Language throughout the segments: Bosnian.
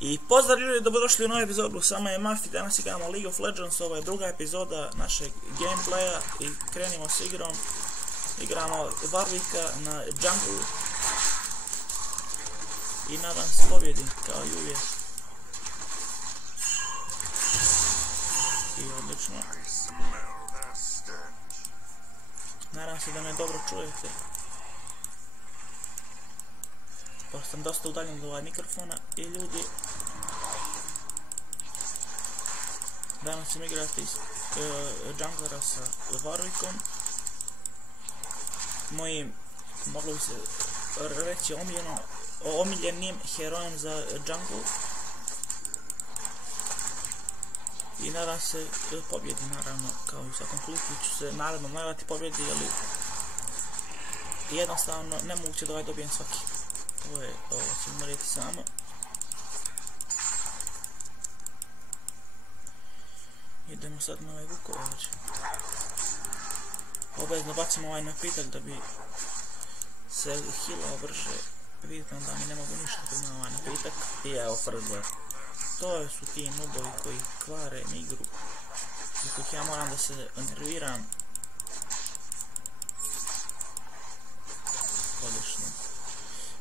I pozdrav ljudi, dobrodošli u novu epizodu sa mnom je Mafi, danas igramo League of Legends, ovo je druga epizoda našeg gameplaya i krenimo s igrom. Igramo Warwicka na jungle i nadam se pobjedim kao i uvijek. I odlično. Nadam se da me dobro čujete. Pošto sam dosta udaljen od ovaj mikrofona i ljudi. Danas ćemo igrati junglera sa Warwickom. Mojim, moglo bi se reći, omiljenim herojem za jungle. I nadam se pobjedi, naravno, kao i u svakom klipu ću se naravno najavati pobjedi, ali jednostavno nemoguće da ovaj dobijem svaki. Ovo ćemo morati samo. Idemo sad na ovaj vukovač. Obavezno bacimo ovaj napitak da bi se healao brže. Vidite da mi ne mogu ništa kad imam ovaj napitak. I evo frzler. To su ti nubovi koji kvare igru. I kojih ja moram da se nerviram. Odlično.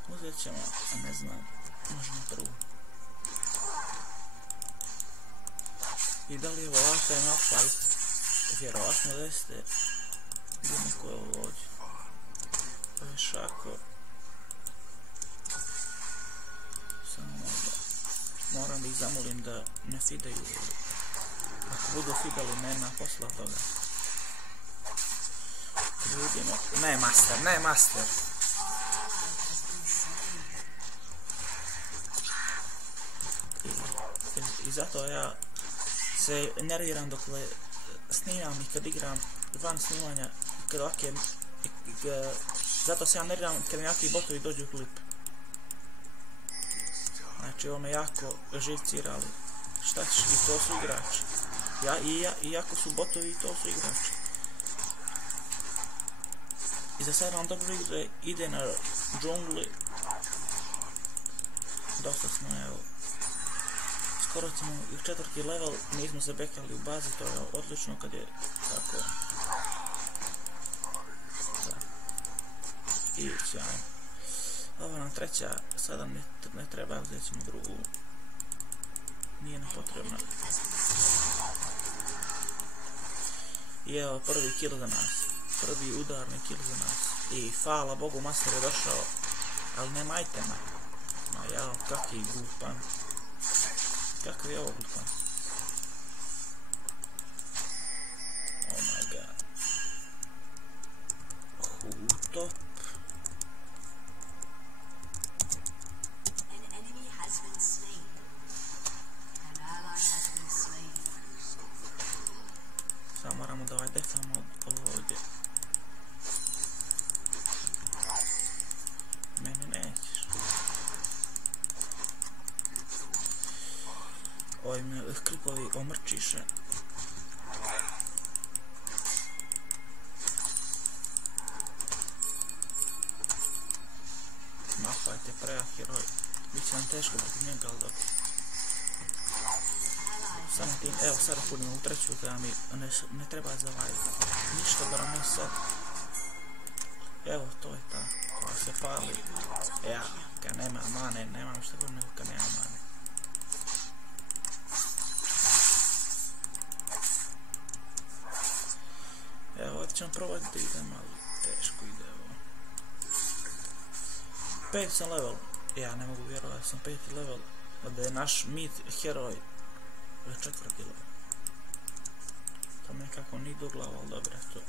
Uzet ćemo, ne znam, možemo prvu. I da li je ovo ovakav malfight? Vjerovatno da jeste. Vidimo ko je ovo ovdje. To je šako. Samo moram da ih zamolim da ne fidaju. Ako budu fidali, nema posla toga. Vidimo. Ne master, ne master. I zato ja se nerviram dok snimam i kad igram van snimanja, kad ovakve, zato se ja nerviram kad mi ovakvi botovi dođu u klip. Znači ovo me jako živcirali. Šta ćeš, i to su igrači. Iako su botovi, i to su igrači. I za sad vam dobro ide na džungli. Dosta smo, evo. Skoro ćemo i 4. level, nismo se bekali u bazi, to je odlično kad je tako. I sjajno. Ovo nam treća, sada ne treba, uzet ćemo drugu. Nije nam potrebna. I evo prvi kill za nas. Prvi udarni kill za nas. I hvala Bogu, master je došao. Ali nema itema. Ma jao, kak je glupan. Kakav je ovo glupan? Oh my god. Top. Samo moramo da ovaj defamo ovdje. Mene nećeš. Ovi me klipovi omrčiše. Malfight je prejak heroj. Biće nam teško protiv njega, ali dobro. Samo tim, evo sada punimo u treću da mi ne treba za ovaj ništa, da ne sad. Evo, to je ta koja se pali. Ja, kad nema mane, nemam šta god nego kad nema mane. Evo, ovdje ćemo probati da idem, ali teško ide ovo. 5 sam level. Ja ne mogu vjerovati da sam 5. level. Da je naš mid heroj. Ovo je 4. level. To me nekako nije do glava, ali dobro je to.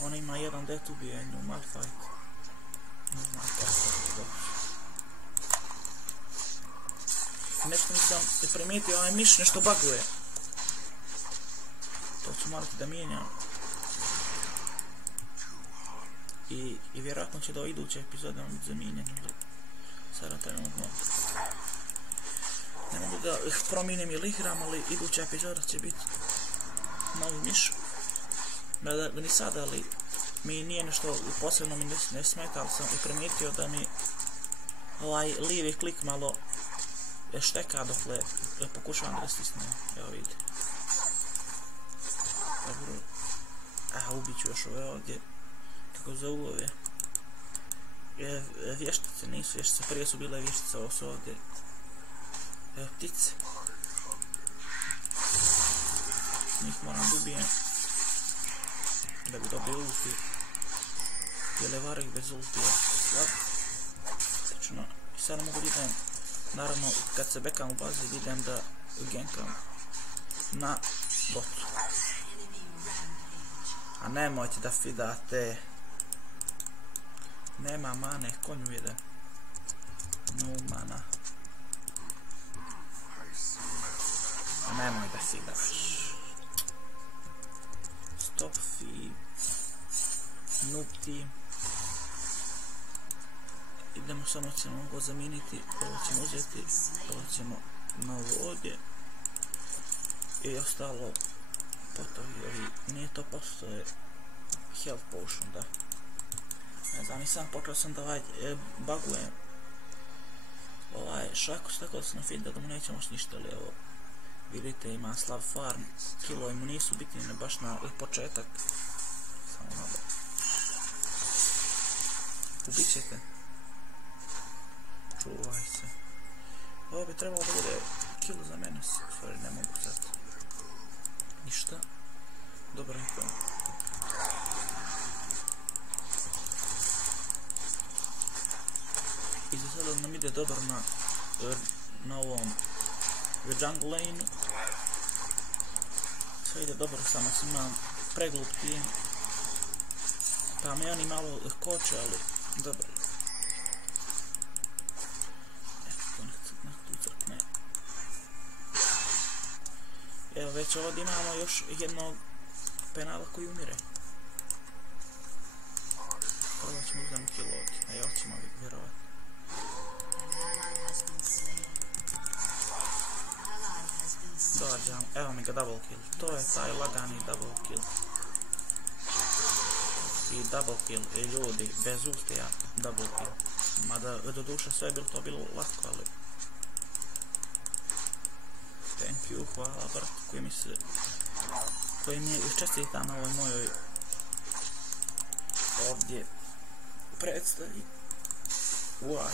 On ima jedan death ubijenju, malfight. Ne znam kako je dobro. Nešto nisam primijetio, ovaj miš nešto buguje. To ću morati da mijenjam. I vjerojatno će do iduće epizode on biti zamijenjen. Sada trenutno ne mogu da promijenim ili igram, ali iduća epizoda će biti novi miš. Ni sada, ali mi nije nešto posebno mi ne smeta, ali sam i primijetio da mi ovaj lijevi klik malo šteka dokle pokušavam da stisnem. Evo vidite. Dobro. Ubit ću još ove ovdje. Kako zovu ove. Vještice nisu vještice, prije su bile vještice, ovo su ovdje ptice. Njih moram da ubijem da bi dobio ulti, jer je Vareg bez ulti je slab. Slično, i sad mogu da idem, naravno kad se bekam u bazi idem da genkam na botu. A nemojte da fidate. Nema mane, konju jedan. No mana. A nemoj da fidaš. Stop feed. Noob team. Idemo, samo ćemo go zamijeniti. Ovo ćemo uzeti. Ovo ćemo novo ovdje. I ostalo potovi ovi. Nije to postoje health potion, da. Ne znam, nisam počeo sam da bagujem šaku, tako da se nafida da mu nećemo ništa, ali evo vidite ima slab farm, kilovi mu nisu bitni baš na početak, samo malo. Ubit ćete. Čuvaj se. Ovo bi trebalo da bude kill za mene, sorry, ne mogu sad. Ništa. Dobro je to. I za sada nam ide dobro na ovom jungle lane. Sve ide dobro, samo sam imam preglup tim. Pa me oni malo koče, ali dobro. Evo već ovdje imamo još jednog penala koji umire. Prvo ćemo uzeti kill ovdje, a ja ćemo vjerovati. Dođam, evo mi ga double kill, to je taj lagani double kill. I double kill, ljudi, bez ultija double kill. Mada do duše sve je to bilo lako, ali... Thank you, hvala brat, koji mi je čestita na ovoj mojoj ovdje predstavi. Uaj,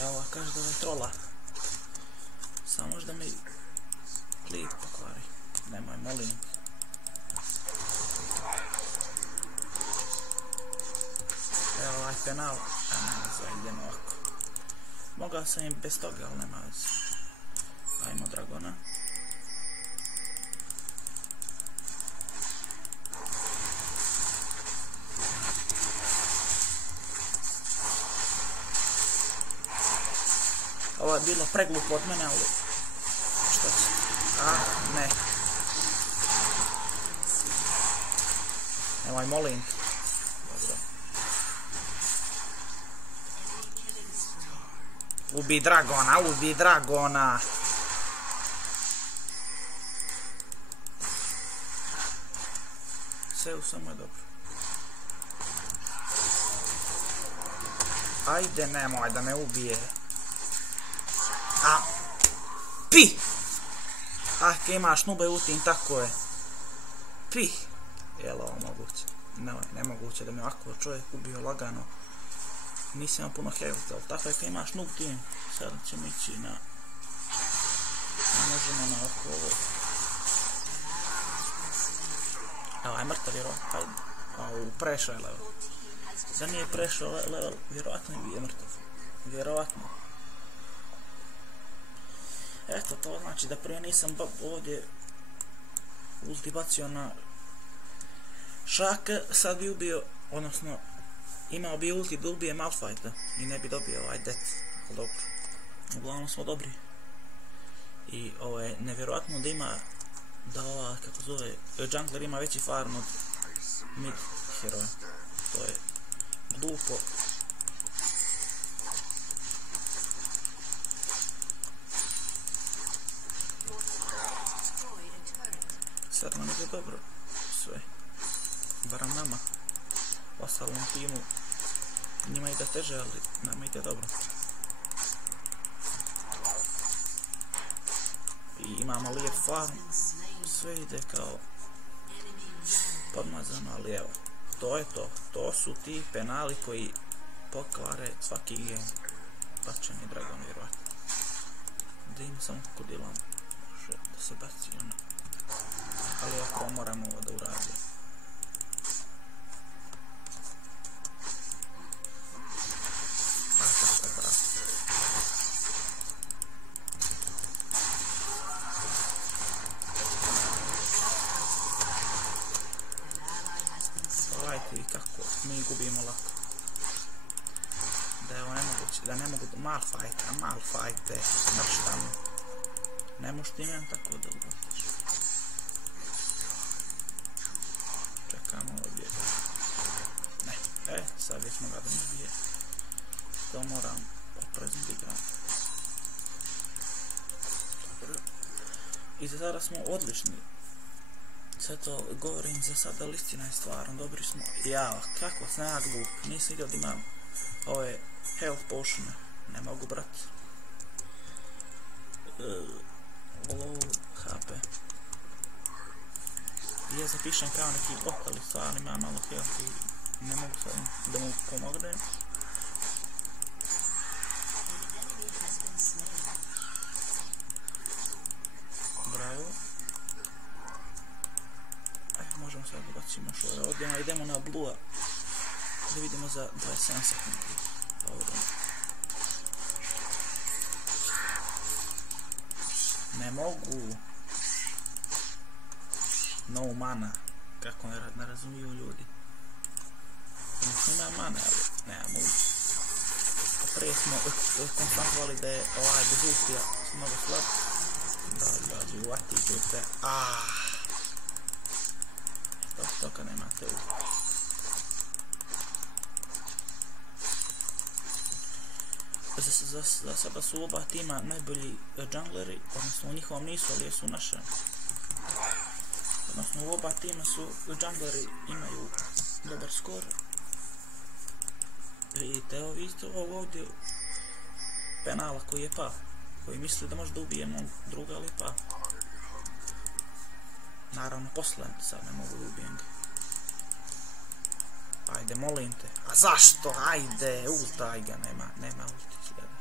evo kaže da je trola. Samo možda mi klik pokvari. Nemoj, molim. Evo ovaj penal. Idemo ovako. Mogao sam im bez toga, ali nema veze. Ajmo Dragona. Ovo je bilo preglupo od mene, ali... Što će? Ne. Nemoj, molim. Dobro. Ubi Dragona, ubi Dragona! Sve u samo je dobro. Ajde, nemoj da me ubije. Pi! Kad imaš nube utim, tako je. Pi! Jel' ovo moguće? Nemoguće da me ovako čovjek ubio lagano. Nisam imao puno health, ali tako je kad imaš noob team. Sad ćemo ići na... Možemo na oko ovo. Evo, aj mrtav vjerovatno, hajde. Prešao je level. Da nije prešao level, vjerovatno je bio mrtav. Vjerovatno. Eto, to znači da prije nisam ovdje ulti bacio na šaka, sad bi ubio, odnosno imao bi ulti da ubije Malphite i ne bi dobio ovaj death, ali dobro. Uglavnom smo dobri. I ovo je nevjerojatno da ima, da ova, kako zove, jungler ima veći farm od mid heroja. To je glupo. Sad nam ide dobro sve, baram nama, ostalom timu, njima ide teže, ali nama ide dobro. imamo lijep farm, sve ide kao podmazano, ali evo, to je to. To su ti penali koji pokvare svaki game. Bačeni dragon vjerovatno. Da im samo krokodilan može da se baci ono. Ali ako moramo ovo da uradim. Pogledajte vi kako mi gubimo lako. Da je ovo nemoguće, da ne mogu Malphite, mrštam. Ne možeš ti meni tako da ugotiš. Čekamo ovo bijega. Ne, sad već smo ga da ne bije. To moram oprezno da igram. Dobro. I za sada smo odlični. Sve to govorim za sada, ali istina je stvarno, dobri smo. Jao, kako sam ja glup, nisam vidio da imam ove health potione, ne mogu brat. Low HP. Ja zapišem kao neki bot, ali stvarno imam malo health i ne mogu sad da mu pomognem. Bravo. Možemo sad da bacimo još ove ovdje, idemo na blue-a da vidimo za 27 sekundi. Dobro. Ne mogu. No mana. Kako ne razumiju ljudi. Ima mana, ali nema moći. Prije smo konstatovali da je ovaj bez ultija mnogo slab. Da, uvati ćete. To kad nemate ulti. Za sada su oba tima najbolji džungleri, odnosno u njihovom nisu, ali jesu u našem. Odnosno u oba tima su džungleri imaju dobar skor. Vidite, evo vidite ovo ovdje penala koji je pao, koji misli da možda ubijemo druga, ali je pao. Naravno posle, sad ne mogu da ubijem ga. Ajde, molim te. A zašto? Ajde, ultaj ga, nema ulti sljeda.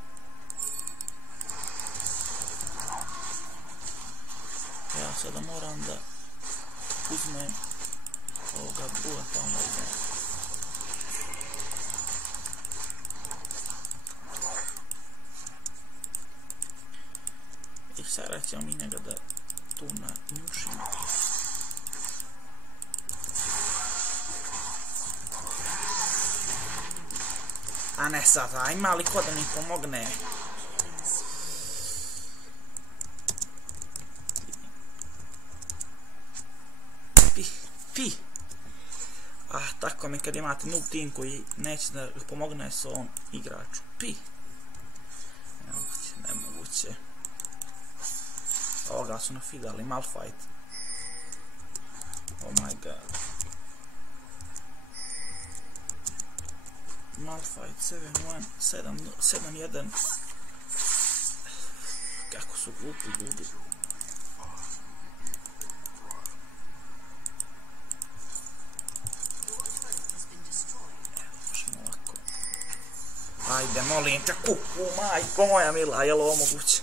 Ja sada moram da uzmem ovoga blue, pa onda idem. I sada ćemo mi njega da tu na njušimo. A ne sada, ima li ko da mi pomogne? Pi! Tako mi kad imate noob team koji neće da pomogne s ovom igraču. Pi! Nemoguće. Ovoga su nafidali, Malphite. Oh my god. Malphite 7-1. Kako su glupi ljudi. Možemo ovako. Ajde, molim te, kuku, majko moja mila, je li ovo moguće?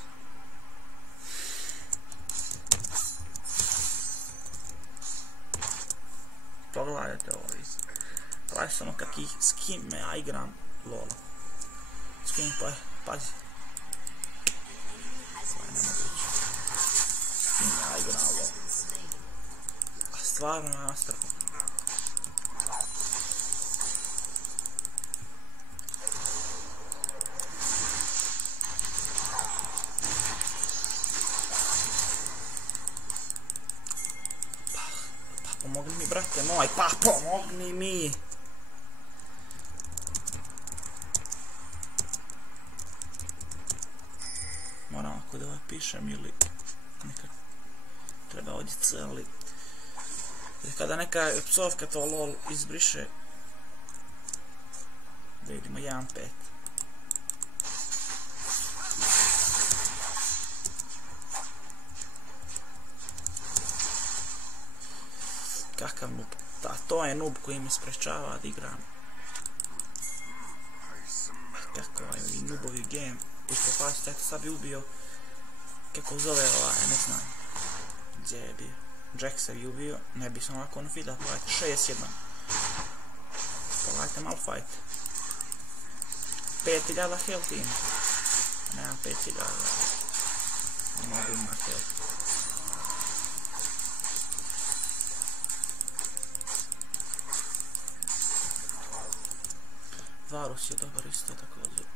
Pogledajte ovo. Gledaj samo kakih skin me ja igram lola. Skin pa je, pazi. Ovo je nemoguće. Skin me ja igram lola. A stvarno je nastrpno. Pomogni mi, brate moj, pa pomogni mi! Moram ako da ovaj pišem ili nekak treba ovdje C, ali kada neka psovka to lol izbriše, da vidimo 1-5. Kakav noob. To je noob koji me sprečava da igram. Kako ovi noobovi game. Upropastite, eto sad bi ubio. Kako zove ne znam. Gdje je bio? Jack se bi ubio. Ne bi sam ovako fida, pogledajte 6-1. Pogledajte malo fight. 5000 health ima. Nemam 5000. Ne mogu imat health. Varus je dobar isto također.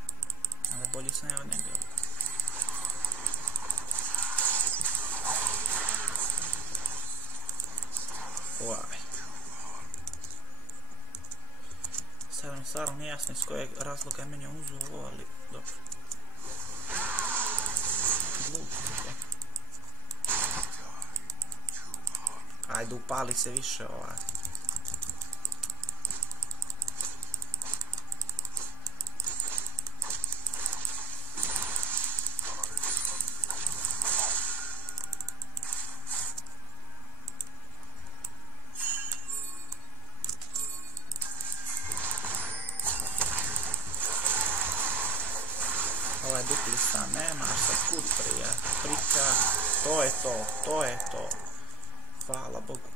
Ali bolji sam ja od njega. Uaj. Sad mi stvarno nije jasno iz kojeg razloga je meni uzeo ovo, ali dobro. Ajde, upali se više ovaj. Ovaj dupli stan, nemaš sad kud prika, to je to. Hvala Bogu.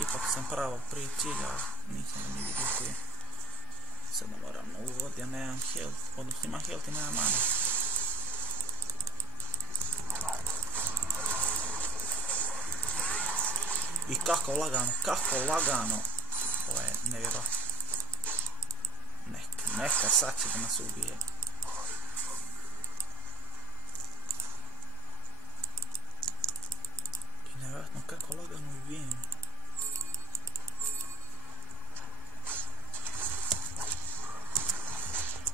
Ipak sam pravo prije cilja, nisam da mi vidio koji. Sad ne moram na uvod, ja nemam health, odnosno imam health i nemam mana. I kako lagano. Ovo je nevjerojatno. Neka sad će da nas ubije. I nevjerojatno kako lagano ubijem.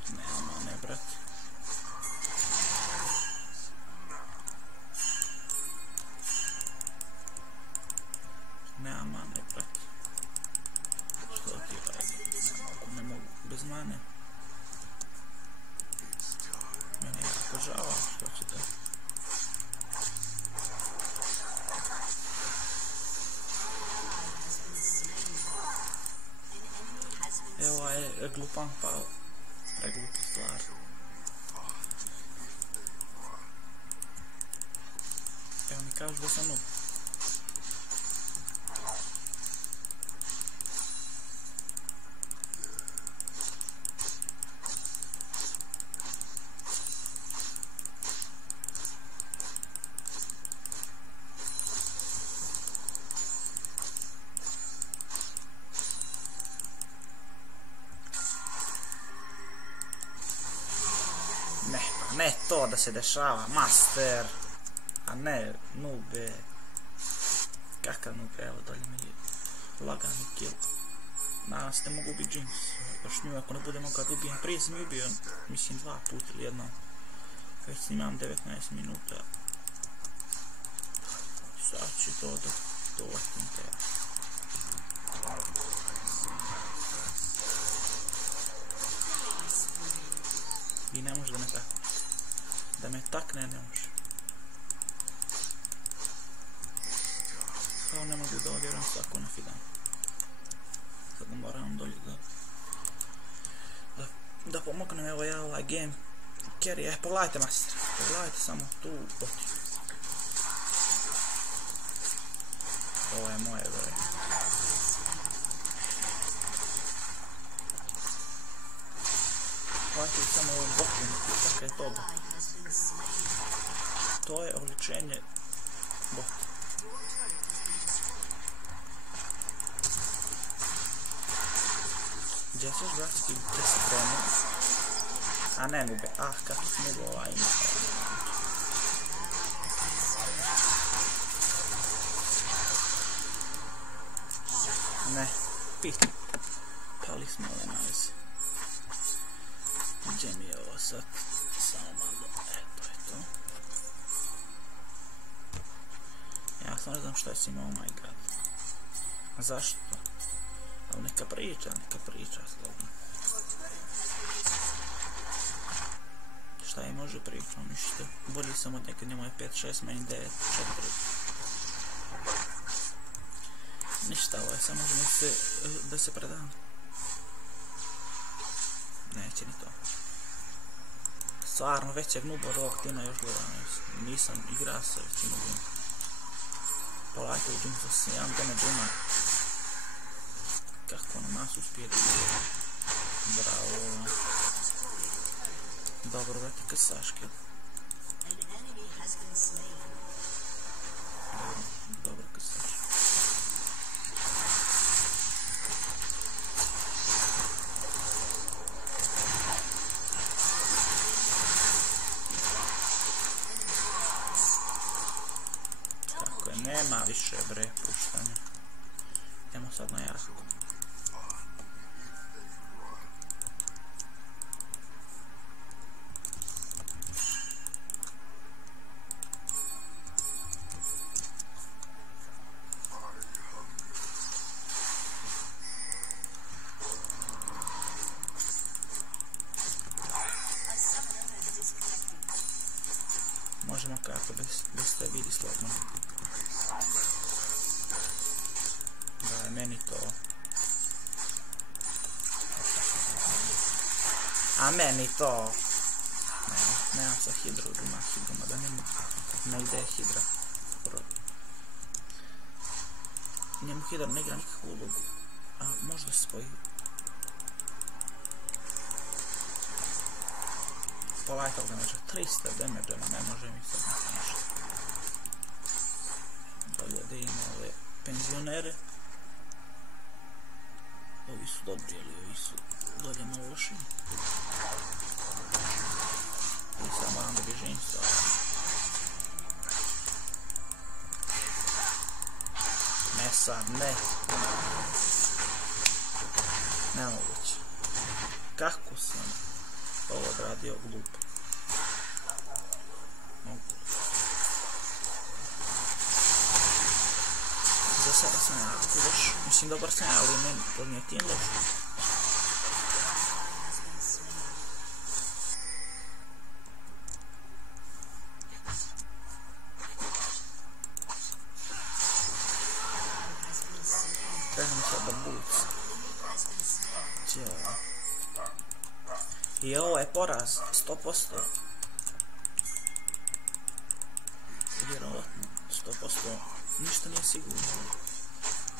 Nema ne, brate. Nema ne, brate. Što ti radi? Ne mogu bez mane. Meni je jako žao, što će da... Evo je glupan pao. Preglupi stvar. Evo mi kažu da sam noob. Ne to da se dešava, master, a ne noobe. Kakav noob, evo dalje mi je lagani kill. Nadam se da mogu ubiti Jinx, još nju ako ne budemo kad ubijem, prije sam ubio, mislim 2 puta ili jednom. Već snimam 19 minuta. Sad ću to da dovatim te. I ne može da me takne. Da me takne ne može. Kao ne mogu da odjeram svako na fidan. Sad ne moram dolje da pomognem, evo ja ovaj game carry, pogledajte master, pogledajte samo tu poti. Ovo je moje gore. Pogledajte samo ovu botinu, kako je to bot. To je oličenje bota. Gdje ćeš vratiti gdje se krenu? A ne nube, kako sam mogu ovaj imati. Ne, pit. Pali smo ove nalazi. Gdje mi je ovo sad? Samo malo, to je to. Ja sam ne znam šta je s njima, oh my god. A zašto? Ali neka priča slobodno. Šta je može pričao, ništa. Bolji sam od nekad, njemu je 5-6, meni 9-4. Ništa, ovo je samo da se predam. Neće ni to. Stvarno većeg nuba od ovog tima još gledano. Nisam igrao sa većim nubom. Polako u džimsa sam jedan damage ima. Kako ono nas uspije da je. Bravo. Dobro, vrati kasaške. Dobro kasaške. Kako je, nema više bre puštanja. Idemo sad na jasku. Možemo kako bez te vidi slobno. Daj meni to. A meni to. Nemam sa hidru, ima hidruma da ne ide hidra. Njemu hidra ne igra nikakvu ulogu. A možda se spoji. Polajka damage, 300 damage, ne može mi sad ništa. Bolje da imamo ove penzionere. Ovi su dobri, ali ovi su dolje malo loši. I sad moram da bježim sa ovom. Ne sad, ne. Nemoguće. Kako sam ovo odradio glupo. Za sada sam jako loš. Mislim dobar sam, ali to nije tim loš. Trebam sad da buc. I ovo je poraz, 100%. Vjerovatno, 100%. Ništa nije sigurno.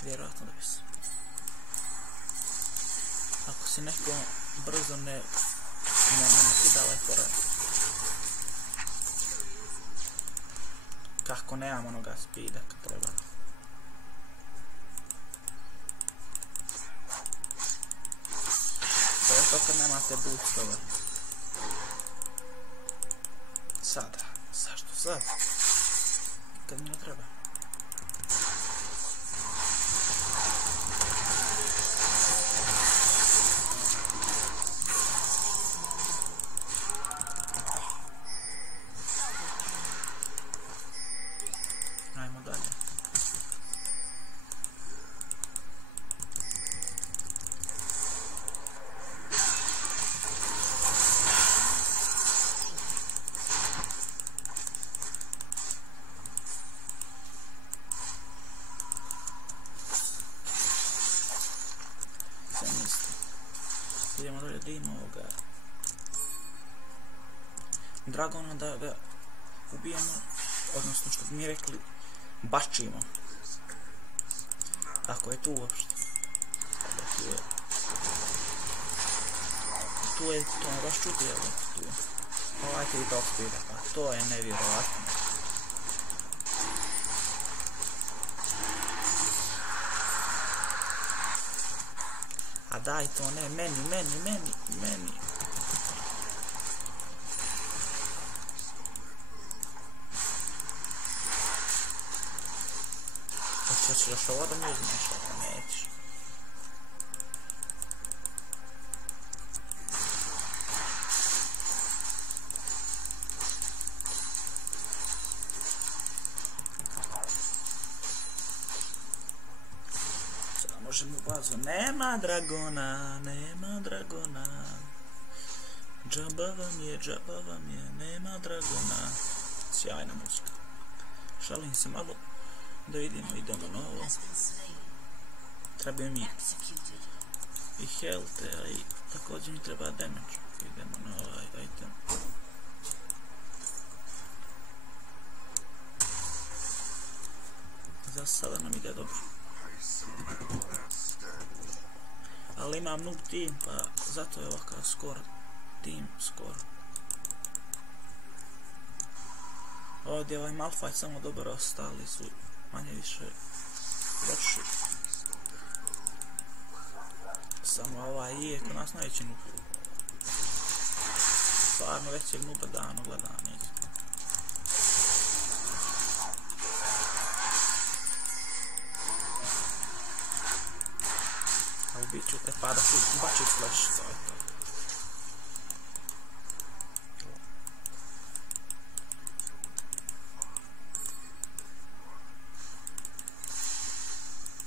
Vjerovatno da bi se. Ako se neko brzo ne kida ovaj poraz. Kako nemam onoga speeda kad treba. To je to kad nemate boostova. Sada. Zašto sad? Kad mi ne treba. Ajmo dalje. Idemo dolje da ima ovoga dragona da ga ubijemo, odnosno što bi mi rekli bačimo. Ako je tu uopšte. Tu je to ne baš čuti, evo tu je. Pogledajte i top speeda, pa to je nevjerovatno. A daj to, ne, meni. Hoćeš još ovo da mi uzmeš, ako nećeš. Sada možemo u bazu. Nema dragona. Džaba vam je, nema dragona. Sjajna muzika. Šalim se malo da idemo na ovo. Treba mi i health, a i također mi treba damage. Idemo na ovaj item. Za sada nam ide dobro. Ali imam noob team, pa zato je ovakav skor. Team skor. Ovdje ovaj Malphite samo dobro, ostali su manje više loši. Samo ovaj je kod nas najveći noob. Stvarno većeg nooba dano gledam neće. Ali bit ću te pada bačit flash, to je to.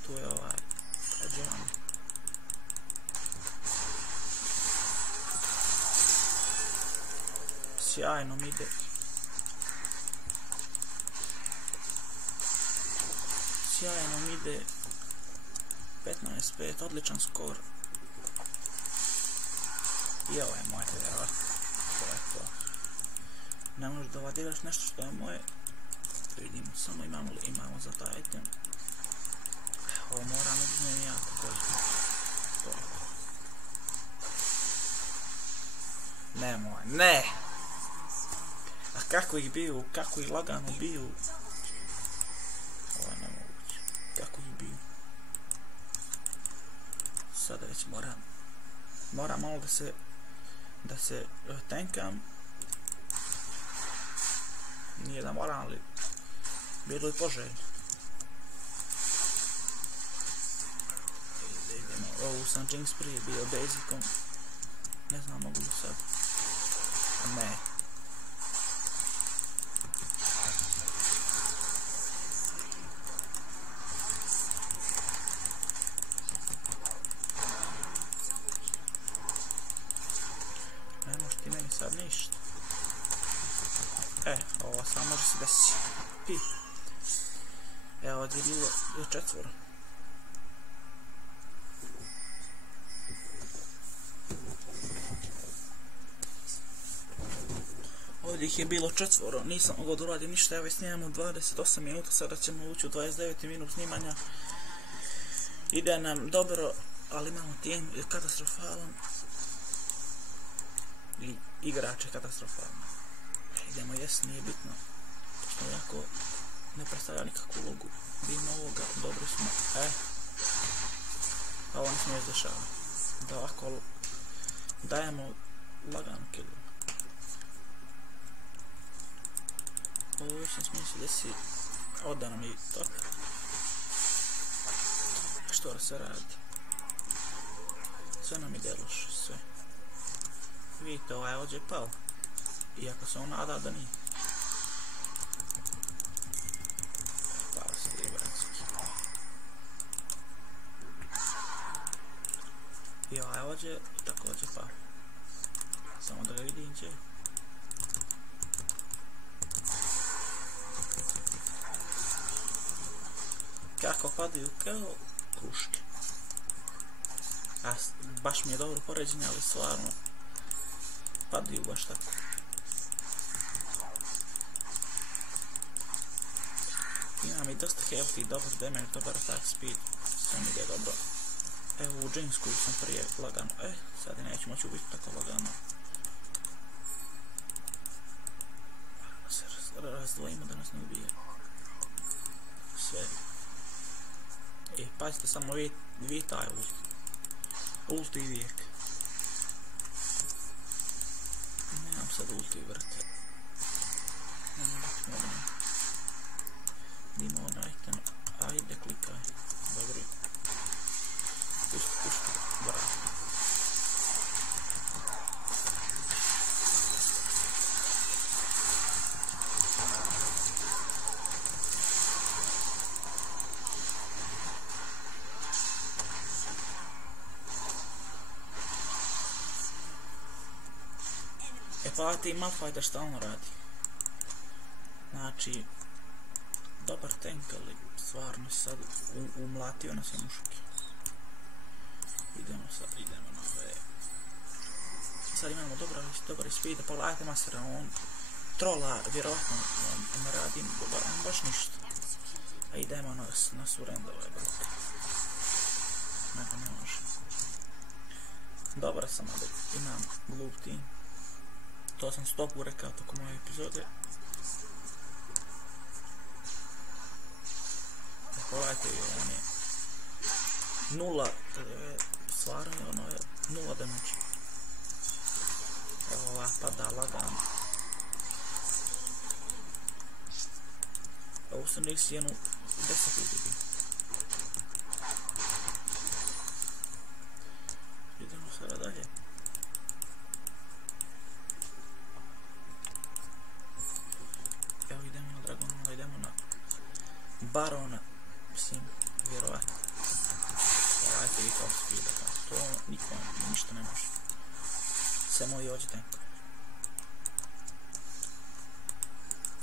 Tu je ovaj John. Sjajno mi ide. Sjajno mi ide. 15-5, odličan skor. I ovo je moje, vjerojatno. To je to. Ne možeš da vadiraš nešto što je moje. Vidimo, samo imamo za taj item. Ovo moram uzmem ja također. To je to. Nemoj, ne! A kako ih biju, kako ih lagano biju. Ovo je nemoguće. Kako ih biju. Sada već moram malo da se tankam. Nije da moram, ali bilo je poželjno. Ovu sam Jinx prije bio basicom. Ne znam mogu li sad. Ne. Ne možeš ti meni sad ništa. Ovo sad može se desiti. Pi. Evo ovdje je bilo četvoro. Ovdje ih je bilo četvoro, nisam mogao da uradim ništa, evo snimamo 28 minuta, sada ćemo ući u 29 minut snimanja. Ide nam dobro, ali imamo tim katastrofalan. I igrač je katastrofalan. Idemo jest, nije bitno. To jako ne predstavlja nikakvu ulogu. Vidimo ovoga, dobri smo. A ovo ne smije izdešava. Da ovako dajemo lagano kill. Ovo više ne smije se desi. Oda nam i top. Što se radi? Sve nam ide loše, sve. Vidite, ovaj ovdje je pao. Iako se on nada da nije. Pao se libranski. I ovaj ovdje također pao. Samo da ga vidim gdje. Kako padaju kao kruške. A baš mi je dobro poređenje, ali stvarno padaju baš tako. Imam i dosta healthy, dobar damage, dobar attack speed, sve mi ide dobro. Evo u Jinx koju sam prije lagano, sad i neću moći ubiti tako lagano. Da se razdvojimo da nas ne ubije. Sve. Pazite samo vi taj ulti. Ulti vijek. Nemam sad ulti vrte. Nima onaj item. Ajde klikaj. Dobri. Pusti. Bravo. E pa ti Malphite stalno radi. Znači, dobar tank, ali stvarno sad umlatio nas je muški. Idemo na ove. Sad imamo dobar speed, pogledajte mastera, on trola, vjerovatno ne radi baš ništa. A idemo na surrender ovaj blok. Nego ne može. Dobar sam, ali imam glup team. To sam stopu rekao tokom ove epizode. Pogledajte, on je 0, stvarno ono je 0 damage. Evo ova pada lagano. Ovo sam nisi jednu 10 ljudi. Idemo sada dalje. Evo idemo na Dragonala, idemo na Barona. Mislim, vjerovatno. Gledajte vi kao speeda, to niko ništa ne može. Sve moji ođe tankovi.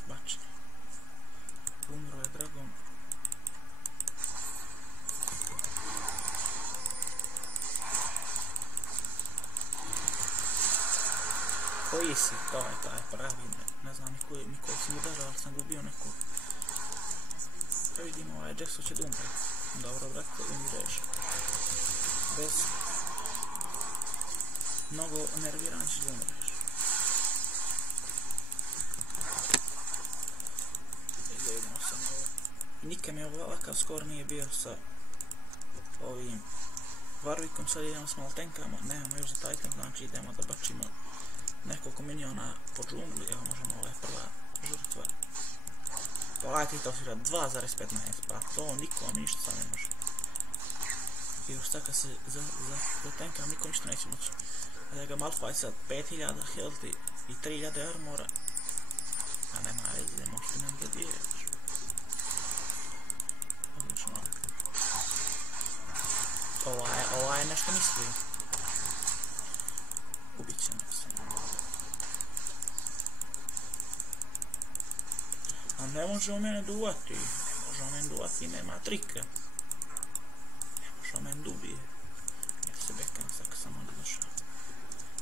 Bačen. Umro je Dragon. Koji si? To je taj pravi, ne znam niko sam udarao, ali sam gubio neko. Vidimo, ovaj Jackson će da umre. Dobro, brate, umireš. Bez mnogo nerviranja će da umreš. Idemo sam ovo. Nikad mi ovakav skor nije bio sa ovim Warwickom. Sad idemo s malo tankama, nemamo još za taj tank, znači idemo da bačimo nekoliko miniona po džungli. Evo možemo, ovo je prva žrtva. Pogledajte, to svira 2,15, pa to nikom ništa sad ne može. I još sad kad se za tankam nikom ništa neće moći. Da ga Malphite sad 5000 healthy i 3000 armora. A nema veze, možete nam da dijeliš. Odlično. Ova je nešto mislio. Ubit ćemo se. A ne može o mene duvati, nema trika. Ne može o mene dubije. Ja se bekam sad kad sam ovdje došao.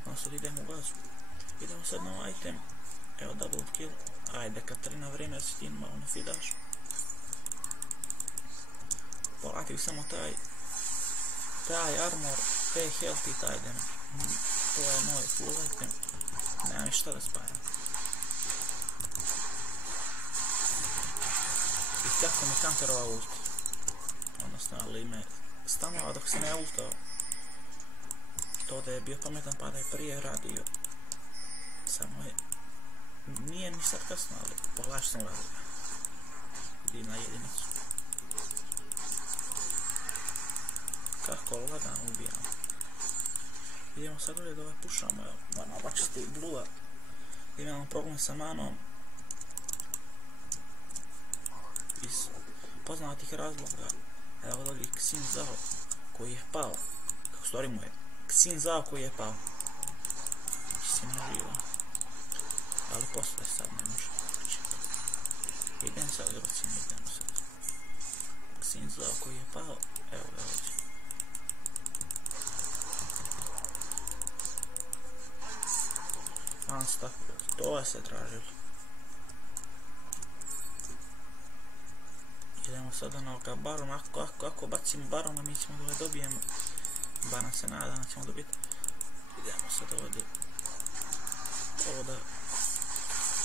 No sad idemo u bazu. Idemo sad na ovaj item. Evo double kill. Ajde Katarina, vreme si ti malo ne fidaš. Polati samo taj armor, taj health i taj damage. To je moj full item. Nema ništa da spajam. I kako mi counterova ulti. Odnosno, ali me stanova dok se ne ultao. To da je bio pametan pa da je prije radio. Samo je... Nije ni sad kasno, ali poglaš sam radio. Idem na jedinicu. Kako ladan ubijam. Idemo sad ovdje da ovaj pušamo, evo. Moramo bačiti blua. Imamo problem sa manom. Iz poznatih razloga. Evo dolje Xin Zhao koji je pao. Kako stvari mu je? Xin Zhao koji je pao. Znači se ne živa. Ali posle sad ne može. Idem sad, idemo sad. Xin Zhao koji je pao. Evo ga ovdje. Unstuck. To se tražilo. Idemo sada na ovoga barona, ako bacimo barona mi ćemo da dobijemo. Bana se nada da ćemo dobiti. Idemo sad ovdje. Ovo da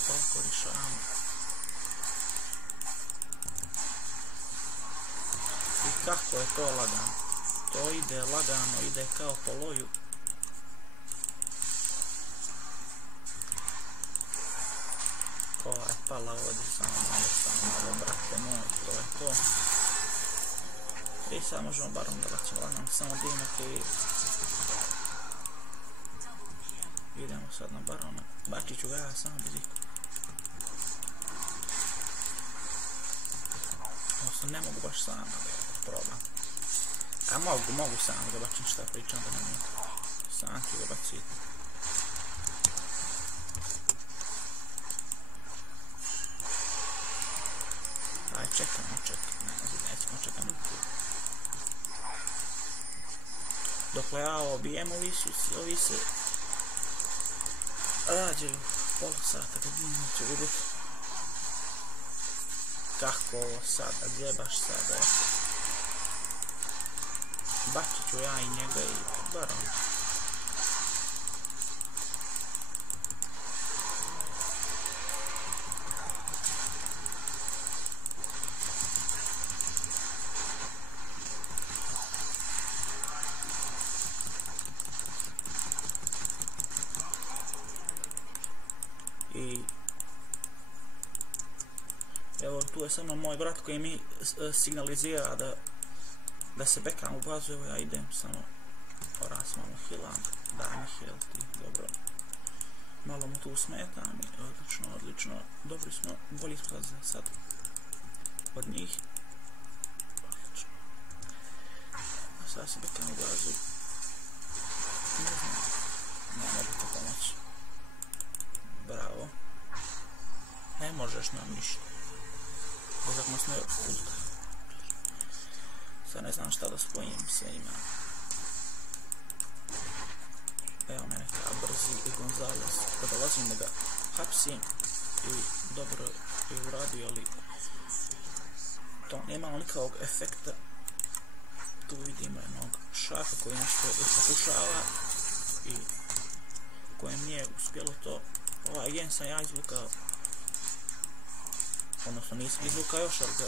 ovako rješavamo. I kako je to lagano. To ide lagano, ide kao po loju. Ova je pala ovdje samo malo, brate moj, to je to. I sad možemo barom da bacimo lagano, samo dinak i... Idemo sad na barona, bacit ću ga ja samo bez iko. Odnosno ne mogu baš sam, ali probam. A mogu sam da bacim šta pričam da ne mogu. Sam ću ga baciti. Čekamo, nećemo čekamo tu. Dokle ja obijem, ovi se rađaju pol sata kad ću vidjeti kako ovo sada, gdje baš sada. Bačit ću ja i njega i barom. I evo tu je samo moj brat koji mi signalizira da se bekam u bazu. Evo ja idem samo raz malo healam, daj mi heal ti, dobro. Malo mu tu smetam i odlično, dobri smo, bolji smo sad od njih. Odlično. A sad se bekam u bazu. Ne znam, ne možete pomoći. Bravo. Ne možeš nam ništa. Bozak mu sme ulta. Sad ne znam šta da spojim sa njima. Evo mene kao brzi i Gonzales. Da dolazim da ga hapsim i dobro je uradio, ali to nema nikakvog efekta. Tu vidimo jednog šaka koji nešto pokušava i kojem nije uspjelo to. Ovaj gen sam ja izvukao, odnosno nisam izvukao još, ali ga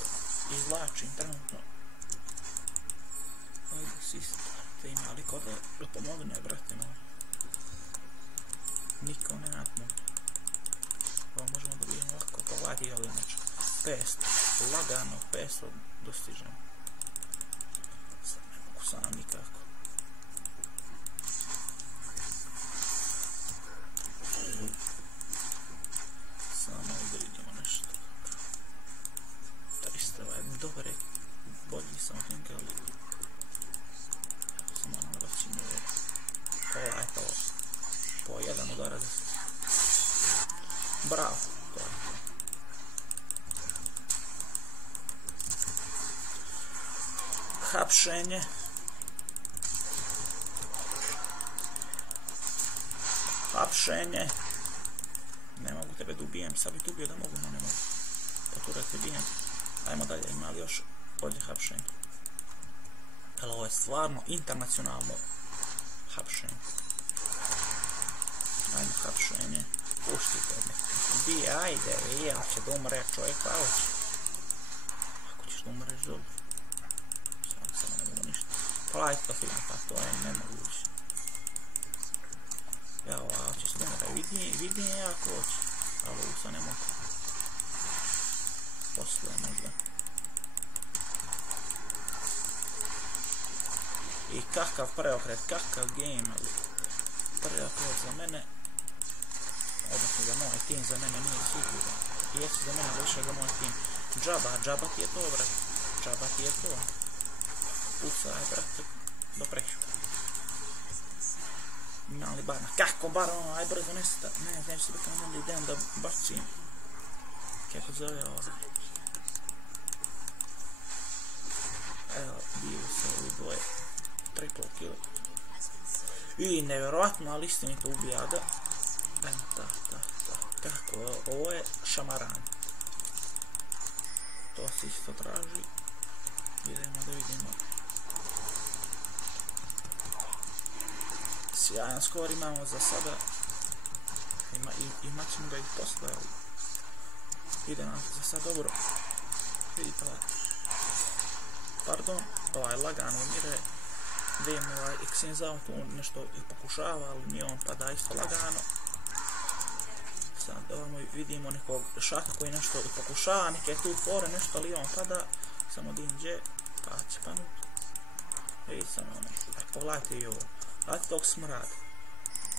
izvlačim trenutno. Ajde, te ima li ko da pomogne, brate moj. Niko ne natmo. Ovo možemo da vidimo ovako pogledati, ali neće. 500, lagano 500 dostižemo. Sad ne mogu sam nikako. Samo da vidimo nešto. 300 je dobre, bolji sam od njega, ali samo ono vraćim ovo. Eto, po jedan udarac. Bravo, to je to. Hapšenje. Hapšenje. Ne mogu tebe da ubijem, sad bi tu ubio da mogu, no ne mogu. Poturati bijem. Ajmo dalje, ima li još ovdje hapšenje? Ali ovo je stvarno internacionalno hapšenje. Ajmo hapšenje. Puštite me. Bije, ajde, ja će da umre čovjek, pa hoće. Ako ćeš da umreš, dobro. Samo ne mogu ništa. Pogledajte to film, pa to je nemoguće. Evo, a će se da umre, vidim je jako hoće. Ali ovo sad ne mogu. Posle možda. I kakav preokret, kakav game, ali preokret za mene, odnosno za moj tim, za mene nije siguran. Jesi za mene više za moj tim. Džaba ti je to, brate. Džaba ti je to. Pucaj, brate, do prešu. Imam li barna? Kako barna? Aj brzo nesta. Ne, neću se bekam onda idem da bacim. Kako zove ovaj. Evo, bio se ovi dvoje. Triple kill. I nevjerojatno, ali istinito ubija ga. Kako, ovo je šamaran. To se isto traži. Idemo da vidimo. Sjajan skor imamo za sada. Imat ćemo ga i posle, ali ide nam za sad dobro. Vidite ovaj. Pardon, ovaj lagano umire. Vidim ovaj Xinzao tu nešto i pokušava, ali nije on pada isto lagano. Sad ovamo vidimo nekog šaka koji nešto i pokušava, neke tu fore nešto, ali on pada. Samo dinđe, pa će panut. Vidi samo nešto, pogledajte i ovo. Gledajte tog smrad.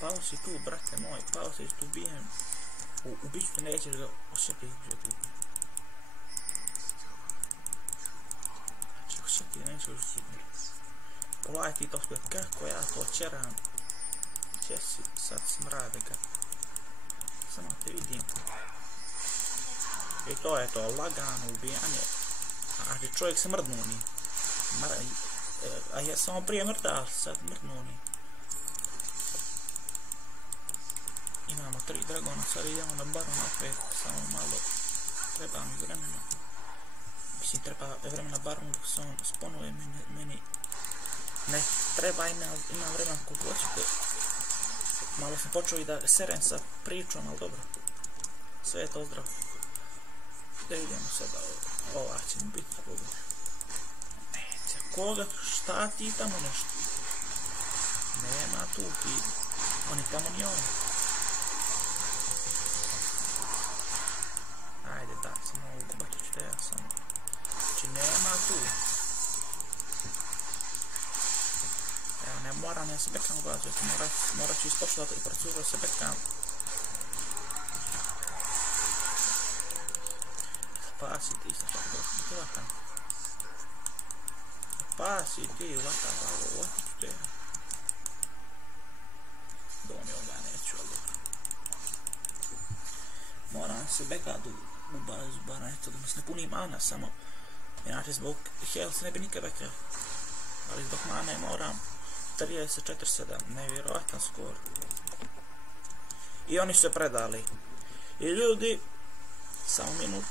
Pao si tu, brate moj, pao si tu bijem. U biću nećeš ga osjetiti gdje tu. Znači osjetiti nećeš ga osjetiti. Pogledajte i to spet, kako ja to čeram. Gdje si sad smrade ga. Samo te vidim. I to je to, lagano ubijanje. Ali čovjek se mrdnuo ni. A ja samo prije mrdal, sad mrdnuo ni. Imamo 3 dragona, sad idemo na baron opet, samo malo. Treba mi vremena. Mislim, treba vremena baron dok se on sponuje meni. Ne, treba ima vremena koliko hoćete. Malo sam počeo i da serem sa pričom, ali dobro. Sve je to zdravo. Da idemo sada, ova će mi biti koga. Neće, koga, šta ti tamo nešto? Nema tu ti, oni tamo ni oni. Ajde, da, samo ovu bačiću da ja sam. Znači, nema tu. Evo, ne moram, ja se bekam ubazujete, morat ću ispoštovati i procuro se bekam. Pasi ti sa tako da vatam. Pasi ti vatam, ovo ću te. Donio ga neću, ali moram se bekat u bazu, bar eto da mi se ne puni mana samo. Inače zbog health ne bi nikad bekao. Ali zbog mane moram 34-7, nevjerojatan skor. I oni su se predali. I ljudi, samo minut.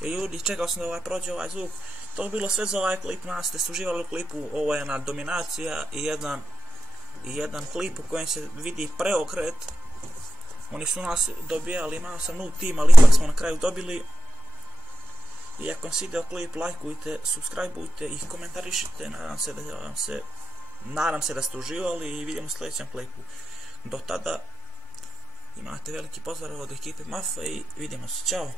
I ljudi, čekao sam da prođe ovaj zvuk. To je bilo sve za ovaj klip, nas ste uživali u klipu. Ovo je jedna dominacija i jedan klip u kojem se vidi preokret. Oni su nas dobijali, imao sam noob team, ali ipak smo na kraju dobili. I ako vam se video klip, lajkujte, subscribeujte i komentarišite. Nadam se da ste uživali i vidimo u sljedećem klipu. Do tada imate veliki pozdrav od ekipe Mafa i vidimo se. Ćao!